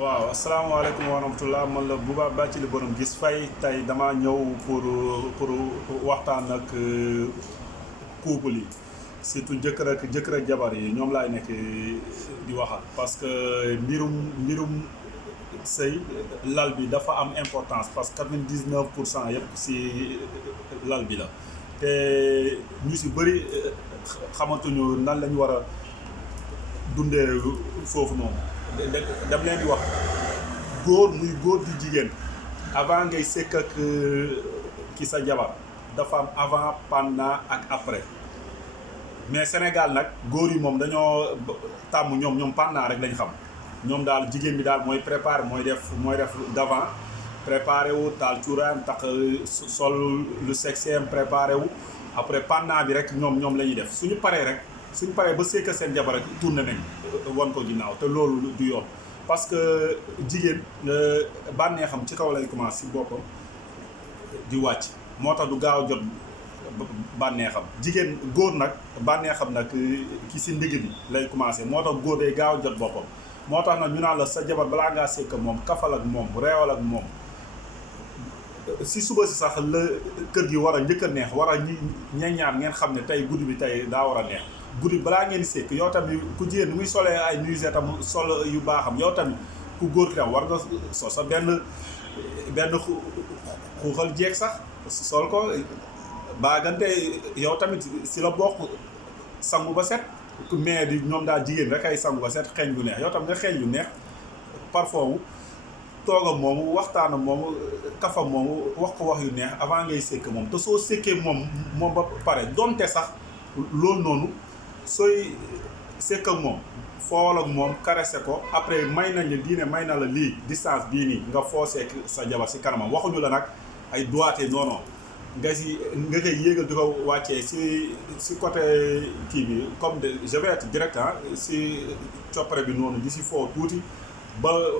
waaw asalaamaaleykum wa rahmatulah man la Bouba Bathily borom gis fay tey dama ñëw pour waxtaan ak couple yi surtout jëkkër ak jabar yi ñoom laay nekk di waxal parce que mbirum sëy lal bi dafa am importance parce que 99% yëpp si lal bi la te ñu si bëri xamatuñu nan lañ war a dundee foofu noonu. dam leen di wax góor muy góor di jigéen avant ngay sëkk ak ki sa jabar dafa am avant pendant ak après mais Sénégal nag góor yi moom dañoo tàmm ñoom pendant rek lañ xam ñoom daal jigéen bi daal mooy préparé mooy def d'avant préparé wu taal cuuraayam tax sol lu sexy préparé wu après pendant bi rek ñoom la ñuy def suñu paree ba sekk seen jabar rek tourné nañ wan ko ginnaaw te loolu du yoon parce que jigéen bànneexam ci kaw lay commencé si boppam di wàcc moo tax du gaaw a jot bànneexam jigéen góor nag bànneexam nag ki si ndigg bi lay commencé moo tax góor day gaaw a jot boppam moo tax nag ñu naan la sa jabar balaa ngaa sekk moom kafal ak moom reewal ak moom si suba si sax la kër gi war a njëkk a neex war a ñaan ngeen xam ne tey guddi bi tey daa war a neex guddi balaa ngeen sekk yow tamit ku jigéen ni muy solee ay nuisette am sol yu baaxam yow tamit ku góor ki tam war nga sol sa benn xuuxal jeeg sax sol ko baagante yow tamit si la bokk sangu ba set mais di ñoom daal jigéen rek ay sangu ba set xeeñ bu neex yow tamit nga xeeñ lu neex parfum toogam moomu waxtaanam moomu kafam moomu wax ko wax yu neex avant ngay sekk moom te soo sekkee moom ba pare donte sax loolu noonu sooy sekk ak moom foowal ak moom caressé ko après may nañ la diine may na la lii distance bii nii nga foo sekk sa jabar si kanamam waxuñu la nag ay doigté non nga koy yéegal di ko wàccee si côté kii bi comme de je vais être direct si coppare bi noonu di si foo tuuti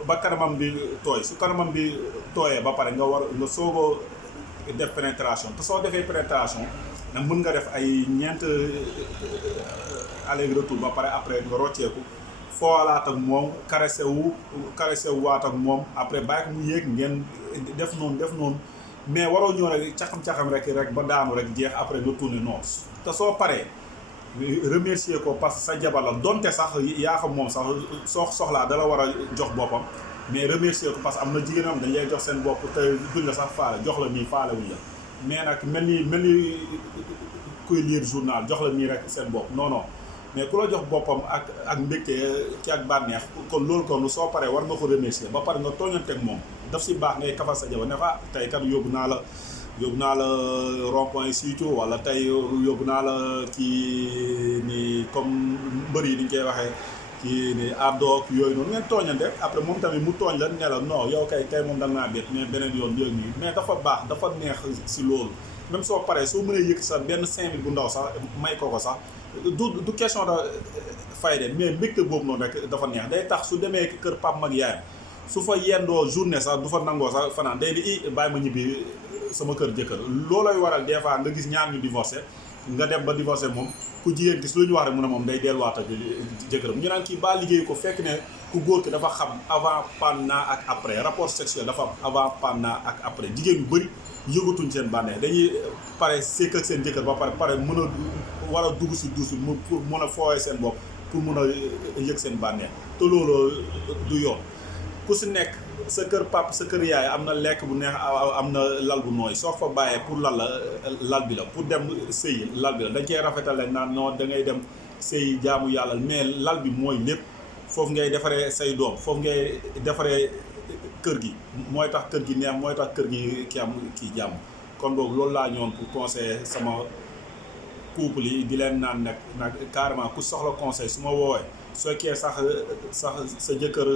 ba kanamam bi tooy su kanamam bi tooyee ba pare nga soogoo def pénétration te soo defee pénétration nag mën nga def ay ñeent aller retour ba pare après nga rocceeku foolaat ak moom caressé wu waat ak moom après bàyyi ko mu yéeg ngeen def noonu mais waroo ñëw rek caxam rek ba daanu rek jeex après nga tourné noonu te soo paree remercier ko parce que sa jabar la donte sax yaa xam moom sax soo soxlaa dala war a jox boppam mais remercier ko parce que am na jigéenam dañ lay jox seen bopp te duñ la sax faale jox la nii faale wuñ la mais nag mel ni kuy lire journal jox la nii rek seen bopp non mais ku la jox boppam ak mbégte ci ak bànneex kon loolu kon soo paree war nga ko remercier ba pare nga tooñanteeg moom daf si baax ngay kafal sa jabar ne fa tey kat yóbbu naa la rond-point surtout wala tey yóbbu naa la kii ni comme mbër yi ni ñu koy waxee kii ni ardoog yooyu noonu ngeen tooñante après moom tamit mu tooñ la ne la non yow kay moom da nga naa bett mais beneen yoon yooyu nii mais dafa baax dafa neex si loolu même soo paree soo mënee yëg sa benn 5000 bu ndaw sax may ko sax du question de fay de mais mbégte boobu noonu rek dafa neex day tax su demee kër pap mag yaayam su fa yendoo journée sax du fa nangoo sax fanaan day di bàyyi ma ñibbi sama kër jëkkër loolooy waral des fois nga gis ñaar ñu divorcé nga dem ba divorcé moom ku jigéen gis lu ñu wax rek mu ne moom day delluwaat ak jëkkëram ñu naan kii ba liggéey ko fekk ne ku góor ki dafa xam avant pendant ak après rapport sexuel dafa am avant pendant ak après jigéen yu bëri yëgatuñ seen bànneex dañuy pare sekk ak seen jëkkër ba pare mën a war a dugg si duus bi pour mën a fooyee seen bopp pour mën a yëg seen bànneex te loolu du yoon ku si nekk sa kër pap sa kër yaay am na lekk bu neex am na lal bu nooy soo fa bàyyee pour lal bi la pour dem sëyi lal bi la dañ koy rafetale naan non da ngay dem sëyi jaamu yàlla mais lal bi mooy lépp foofu ngay defaree say doom foofu ngay defaree kër gi mooy tax kër gi neex mooy tax kër gi ki am kii jàmm kon boog loolu laa ñëwoon pour conseiller sama couple yi di leen naan nag carrément ku soxla conseil su ma woowee soo kee sax sa jëkkër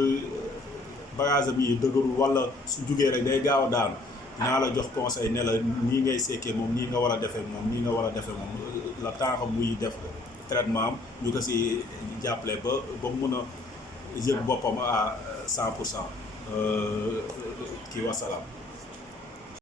bagage bi dëgërul wala su jugee rek day gaaw a daanu dinaa la jox conseil ne la nii ngay sekkee moom nii nga war a defee moom la temps muy def traitement am ñu ko si jàppale ba mu mën a yëg boppam à 100% kii wasalaam